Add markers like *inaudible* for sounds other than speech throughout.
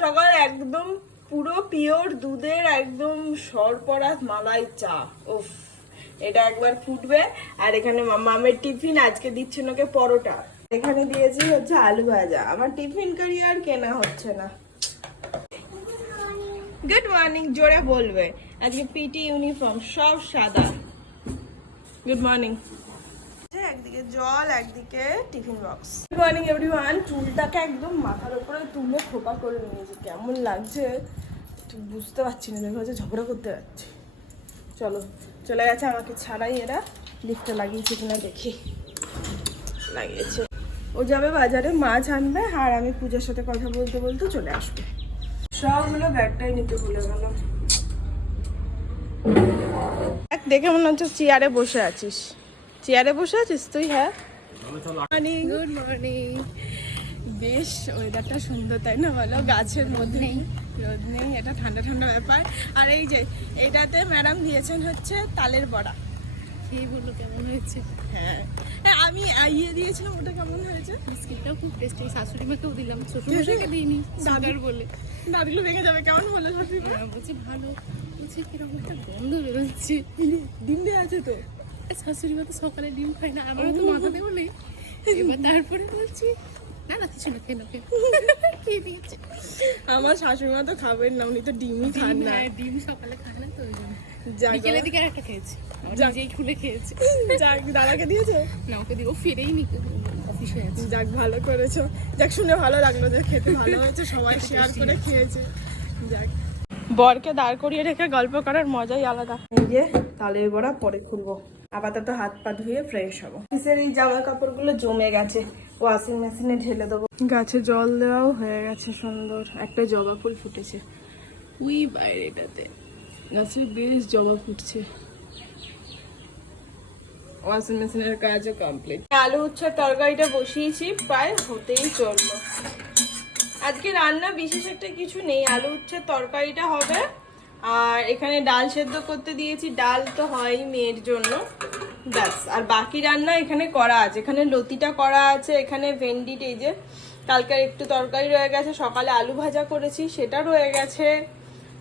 সকাল একদম পুরো পিওর দুধের একদম সরপরা মালাই চা। উফ, এটা একবার ফুটবে। আর এখানে মামের টিফিন, আজকে দিচ্ছেন ওকে পরোটা। এখানে দিয়েছি হচ্ছে আলু ভাজা। আমার টিফিন কারি আর কেনা হচ্ছে না। গুড মর্নিং জোরে বলবে। আজকে পিটি ইউনিফর্ম সব সাদা। গুড মর্নিং জল একদিকে tiffin box. Good morning everyone চুলটাকে একদম মাথার উপরে তুলে খোপা করে নিয়েছি। কেমন লাগছে? বুঝতে পারছি না দেখো হচ্ছে ঝগড়া করতে যাচ্ছি। চলো চলে গেছে আমাকে ছাড়াই এরা। লিফটে লাগিয়েছে কিনা দেখি। লাগিয়েছে। ও যাবে বাজারে মাছ আনবে আর আমি পূজার সাথে কথা বলতে বলতে চলে আসবে। সবগুলো ব্যাগটাই নিতে ভুলে দেখ, দেখে মনে হচ্ছে চেয়ারে বসে আছিস। চেয়ারে বসে আছিস তুই হ্যাঁ? মর্নিং গুড মর্নিং বেশ ওয়েদারটা সুন্দর তাই না বলো? গাছের মধ্যে নেই। রোদ নেই এটা ঠান্ডা ঠান্ডা ব্যাপার। আর এই যে এটাতে ম্যাডাম দিয়েছেন হচ্ছে তালের বড়া। বলল কেমন হয়েছে? হ্যাঁ। হ্যাঁ, আমি ইয়ে দিয়েছিলাম ওটা কেমন হয়েছে? বিস্কিটটাও খুব টেস্টি শাশুড়ি মাকেও দিলাম শ্বশুরমশাইকে দিইনি দাদার বলে। দাদিগুলো ভেঙে যাবে কেমন হলো শাশুড়ি? বলছি ভালো বলছি কীরকম একটা গন্ধ বেরোচ্ছে। ডিম দেওয়া আছে তো? শাশুড়ি মা তো সকালে ডিম খায় না আমারও তো মাথা দেবো নেই। এবার তারপরে বলছি না না কিছু না খেয়ে দিয়েছে *laughs* আমার শাশুড়ি মা তো খাবেন না উনি তো ডিমই খান না। ডিম সকালে খায় না তো ওই জন্য। বিকেলের দিকে একটা খেয়েছি। নিজেই খুলে খেয়েছি। যাক দাদাকে দিয়েছ? না ওকে দিয়ে ও ফিরেই নি অফিসে আছে। যাক ভালো করেছ। যাক শুনে ভালো লাগল যে খেতে ভালো হয়েছে সবাই শেয়ার করে খেয়েছে। যাক। বরকে দাঁড় করিয়ে রেখে গল্প করার মজাই আলাদা। এই যে তালের বড়া পরে খুলবো। আপাতত হাত পা ধুয়ে ফ্রেশ হব। অফিসের এই জামা কাপড়গুলো জমে গেছে। ওয়াশিং মেশিনে ঢেলে দেবো। গাছে জল দেওয়াও হয়ে গেছে সুন্দর। একটা জবা ফুল ফুটেছে। ওই বাইরেটাতে গাছের বেশ জবা ফুটছে। ওয়াশিং মেশিনের কাজও কমপ্লিট আলু উচ্ছে তরকারিটা বসিয়েছি, প্রায় হতেই চলল। আজকে রান্না বিশেষ একটা কিছু নেই। আলু উচ্ছের তরকারিটা হবে আর এখানে ডাল সেদ্ধ করতে দিয়েছি। ডাল তো হয় মেয়ের জন্য। ব্যাস। আর বাকি রান্না এখানে করা আছে। এখানে লতিটা করা আছে, এখানে ভেন্ডি এই যে কালকের একটু তরকারি রয়ে গেছে, সকালে আলু ভাজা করেছি, সেটা রয়ে গেছে।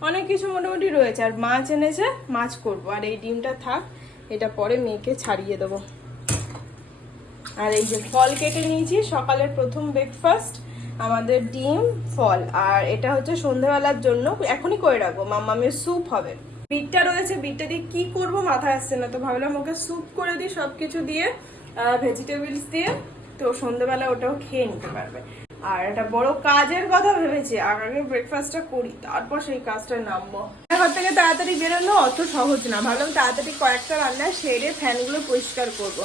অনেক কিছু মোটামুটি রয়েছে। আর মাছ এনেছে, মাছ করব। আর এই ডিমটা থাক, এটা পরে মেয়েকে ছাড়িয়ে দেবো। আর এই যে ফল কেটে নিয়েছি, সকালের প্রথম ব্রেকফাস্ট আমাদের ডিম, ফল। আর এটা হচ্ছে সন্ধ্যাবেলার জন্য। এখনই করে রাখব। মাম্মামের স্যুপ হবে। বিটটা রয়েছে। বিটটা দিয়ে কি করব মাথায় আসছে না। তো ভাবলাম ওকে স্যুপ করে দিই সব কিছু দিয়ে ভেজিটেবলস দিয়ে। তো সন্ধ্যাবেলা ওটাও খেয়ে নিতে পারবে। আর একটা বড় কাজের কথা ভেবেছি। আর আগে ব্রেকফাস্টটা করি, তারপর সেই কাজটা নামবো। ঘর থেকে তাড়াতাড়ি বেরোনো অত সহজ না। ভাবলাম তাড়াতাড়ি কয়েকটা রান্না সেরে ফ্যানগুলো পরিষ্কার করব।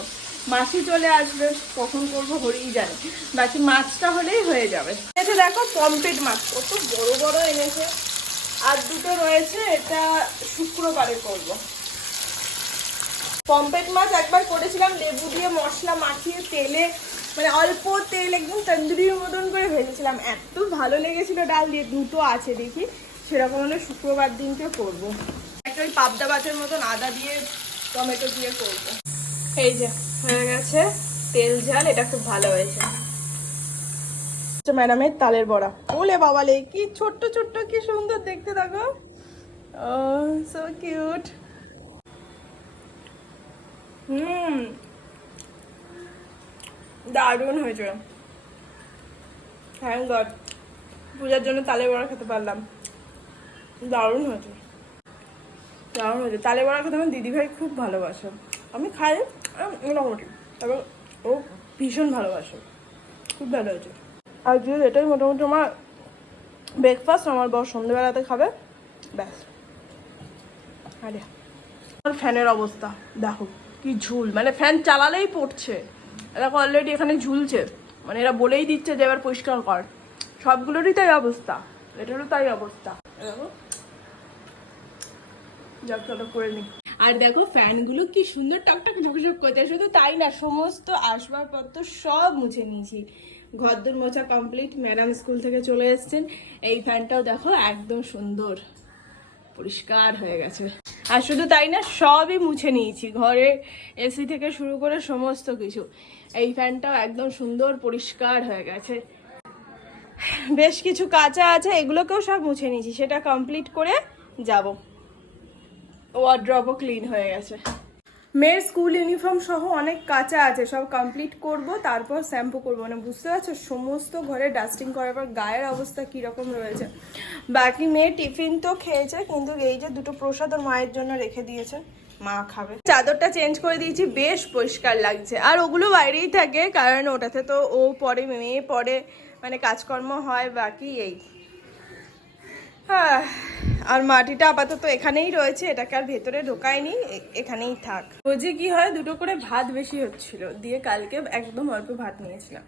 মাছি চলে আসবে, কখন করব হরিই জানে। বাকি মাছটা হলেই হয়ে যাবে। এসে দেখো পম্পেট মাছ, কত বড় বড় এনেছে। আর দুটো রয়েছে, এটা শুক্রবারে করব। পম্পেট মাছ একবার করেছিলাম, লেবু দিয়ে মশলা মাখিয়ে তেলে মানে অল্প তেল একদম তন্দুরির মতন করে ভেজেছিলাম। এত ভালো লেগেছিল ডাল দিয়ে, দুটো আছে দেখি। সেরকম হলে শুক্রবার দিনকে করব। একটা ওই পাবদা মাছের মতন আদা দিয়ে, টমেটো দিয়ে করব। এই যে, হয়ে গেছে। তেল, ঝাল, এটা খুব ভালো হয়েছে। ম্যাডামের তালের বড়া। ওলে বাবালে, কি ছোট্ট ছোট্ট, কি সুন্দর দেখতে দেখো। ও সো কিউট হুম। দারুণ হয়েছে। থ্যাংক গড পূজার জন্য তালের বড়া খেতে পারলাম। দারুণ হয়েছে। দারুণ হয়েছে। তালের বড়া খেতে আমার দিদিভাই খুব ভালোবাসে। আমি খাই। মোটামুটি। তবে ও ভীষণ ভালোবাসে। খুব ভালো হয়েছে। আর যদি এটাই মোটামুটি আমার ব্রেকফাস্ট আমার বর সন্ধ্যেবেলাতে খাবে। ব্যাস। আরে আমার ফ্যানের অবস্থা। দেখো, কি ঝুল। মানে ফ্যান চালালেই পড়ছে। দেখো অলরেডি এখানে ঝুলছে। মানে এরা বলেই দিচ্ছে যে এবার পরিষ্কার কর। সবগুলোরই তাই অবস্থা। এটারও তাই অবস্থা। দেখো। যাক করে নি। আর দেখো ফ্যানগুলো কি সুন্দর টকটক ঝকঝক করছে, শুধু তাই না, সমস্ত আসবাবপত্র সব মুছে নিয়েছি। ঘরদোর মোছা কমপ্লিট ম্যাডাম স্কুল থেকে চলে এসছেন। এই ফ্যানটাও দেখো একদম সুন্দর, পরিষ্কার হয়ে গেছে। আর শুধু তাই না, সবই মুছে নিয়েছি, ঘরে এসি থেকে শুরু করে সমস্ত কিছু। এই ফ্যানটাও একদম সুন্দর, পরিষ্কার হয়ে গেছে। বেশ কিছু কাঁচা আছে, এগুলোকেও সব মুছে নিয়েছি, সেটা কমপ্লিট করে যাব। ওয়ার্ড্রপও ক্লিন হয়ে গেছে। মেয়ের স্কুল ইউনিফর্ম সহ অনেক কাঁচা আছে সব কমপ্লিট করব তারপর শ্যাম্পু করব। মানে বুঝতে পারছ সমস্ত ঘরে ডাস্টিং করার পর গায়ের অবস্থা কীরকম রয়েছে। বাকি মেয়ে টিফিন তো খেয়েছে কিন্তু এই যে দুটো প্রসাদ ওর মায়ের জন্য রেখে দিয়েছে মা খাবে। চাদরটা চেঞ্জ করে দিয়েছি বেশ পরিষ্কার লাগছে। আর ওগুলো বাইরেই থাকে কারণ ওটাতে তো ও পরে মেয়ে পরে মানে কাজকর্ম হয় বাকি এই। হ্যাঁ, আর মাটিটা আপাতত এখানেই রয়েছে, এটাকে আর ভেতরে ঢোকায়নি এখানেই থাক। রোজে কি হয়, দুটো করে ভাত বেশি হচ্ছিল, দিয়ে কালকে একদম অল্প ভাত নিয়েছিলাম।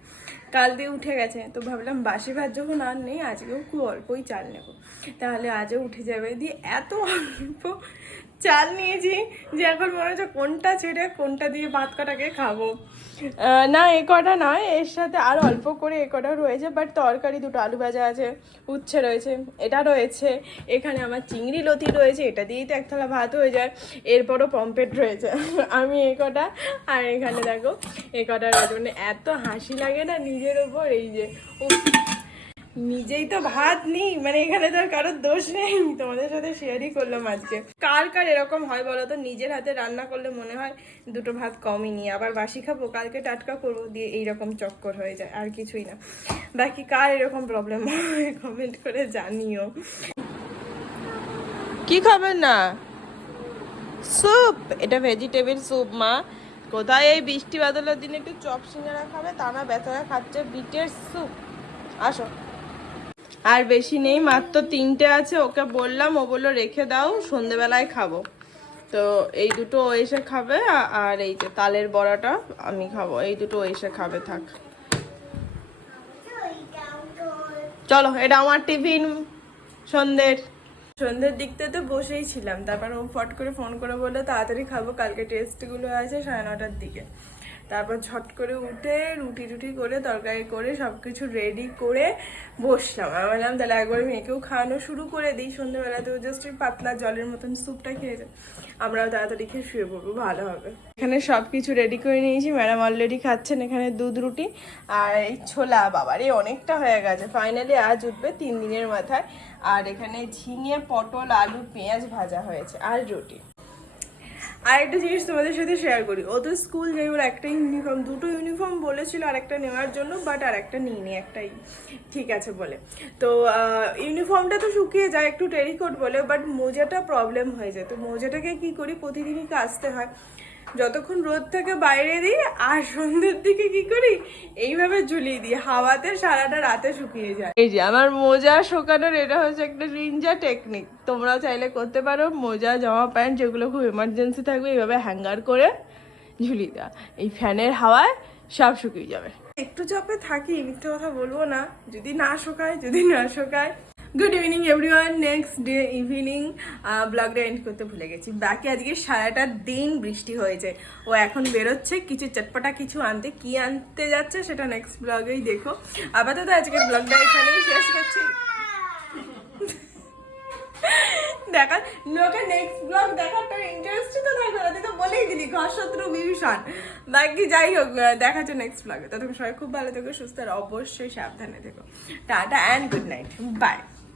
কাল দিয়ে উঠে গেছে, তো ভাবলাম বাসি ভাত যখন আর নেই, আজকেও খুব অল্পই চাল নেব। তাহলে আজও উঠে যাবে, দিয়ে এত অল্প চাল নিয়েছি, যে এখন মনে হচ্ছে কোনটা ছেড়ে কোনটা দিয়ে ভাত কটাকে খাব। না, এ কটা নয়, এর সাথে আর অল্প করে এ কটা রয়েছে বাট তরকারি দুটো, আলু ভাজা আছে, উচ্ছে রয়েছে, এটা রয়েছে, এখানে আমার চিংড়ি লতি রয়েছে, এটা দিয়েই তো এক থালা ভাত হয়ে যায়, এরপরও পম্পেট রয়েছে, আমি এ কটা, আর এখানে দেখো, এ কটা রয়েছে মানে এত হাসি লাগে না নিজের ওপর এই যে নিজেই তো ভাত নেই মানে এখানে তো কারোর দোষ নেই। তোমাদের সাথে শেয়ারই করলাম আজকে। কার কার এরকম হয় বলো তো? নিজের হাতে রান্না করলে মনে হয় দুটো ভাত কমই নিয়ে আবার বাসি খাব, কালকে টাটকা করব, দিয়ে এইরকম চক্কর হয়ে যায়, আর কিছুই না। বাকি কার এরকম প্রবলেম হয় কমেন্ট করে জানিও। কি খাবেন না? স্যুপ এটা ভেজিটেবিল স্যুপ মা। কোথায় এই বৃষ্টি বাদলের দিনে একটু চপ সিঙ্গারা খাবে? তা না, বেচারা খাচ্ছে বিটের স্যুপ আসো। আর বেশি নেই, মাত্র তিনটে আছে, ওকে বললাম, ও বলল, রেখে দাও, সন্ধেবেলায় খাব। তো এই দুটো ও এসে খাবে, আর এই যে তালের বড়াটা আমি খাব, এই দুটো ও এসে খাবে, থাক। চলো, এটা আমার টিফিন, সন্ধ্যের। সন্ধ্যের দিকতে তো বসেই ছিলাম, তারপর ও ফট করে ফোন করে বলল, তাড়াতাড়ি খাব, কালকে টেস্টগুলো আছে সাড়ে নটার দিকে। তারপর ঝট করে উঠে রুটি টুটি করে, তরকারি করে সব কিছু রেডি করে বসলাম। আমি বললাম, তাহলে একবার মেয়েকেও খাওয়ানো শুরু করে দিই। সন্ধ্যেবেলাতেও জাস্ট ওই পাতলা জলের মতন স্যুপটা খেয়ে খেয়েছে আমরাও তাড়াতাড়ি খেয়ে শুয়ে পড়ব, ভালো হবে। এখানে সব কিছু রেডি করে নিয়েছি। ম্যাডাম অলরেডি খাচ্ছেন এখানে দুধ, রুটি আর এই ছোলা। বাবারে, অনেকটা হয়ে গেছে। ফাইনালি আজ উঠবে তিন দিনের মাথায়। আর এখানে ঝিঙে, পটল, আলু, পেঁয়াজ ভাজা হয়েছে আর রুটি। আর একটা জিনিস তোমাদের সাথে শেয়ার করি। ও তো স্কুল যাই ওর একটা ইউনিফর্ম দুটো ইউনিফর্ম বলেছিল আর একটা নেওয়ার জন্য বাট আর একটা নিই নিইনি, একটাই। ঠিক আছে বলে। তো ইউনিফর্মটা তো শুকিয়ে যায়, একটু টেরিকোট বলে বাট মোজাটা প্রবলেম হয়ে যায়। তো মোজাটাকে কি করি? প্রতিদিনই কাচতে হয়? যতক্ষণ রোদ থেকে বাইরে দিই আর সন্ধ্যের দিকে কি করি? এইভাবে ঝুলিয়ে দিই। হাওয়াতে সারাটা রাতে শুকিয়ে যায়। এই যে আমার মোজা শোকানোর এটা হচ্ছে একটা রিঞ্জা টেকনিক তোমরাও চাইলে করতে পারো। মোজা জামা প্যান্ট যেগুলো খুব এমার্জেন্সি থাকবে এইভাবে হ্যাঙ্গার করে ঝুলিয়ে দেওয়া। এই ফ্যানের হাওয়ায় সব শুকিয়ে যাবে। একটু চাপে থাকি মিথ্যে কথা বলব না। যদি না শোকায় যদি না শোকায়। Good evening everyone next day evening ব্লগটা এন্ড করতে ভুলে গেছি। বাকি আজকে সারাটা দিন বৃষ্টি হয়েছে। ও এখন বেরোচ্ছে কিছু চটপটা কিছু আনতে। কি আনতে যাচ্ছে সেটা নেক্সট ব্লগেই দেখো। আপাতত আজকের ব্লগটা এখানেই শেষ করছি। দেখা লোকে নেক্সট ব্লগ দেখার তো ইন্টারেস্ট তো থাকবে না। তুই তো বলেই দিলি ঘর শত্রু বিভীষণ। বাকি যাই হোক আহ, দেখা হচ্ছে নেক্সট ব্লগে ততক্ষণ সবাই খুব ভালো থেকো সুস্থ আর অবশ্যই সাবধানে থেকো। Tata and good night by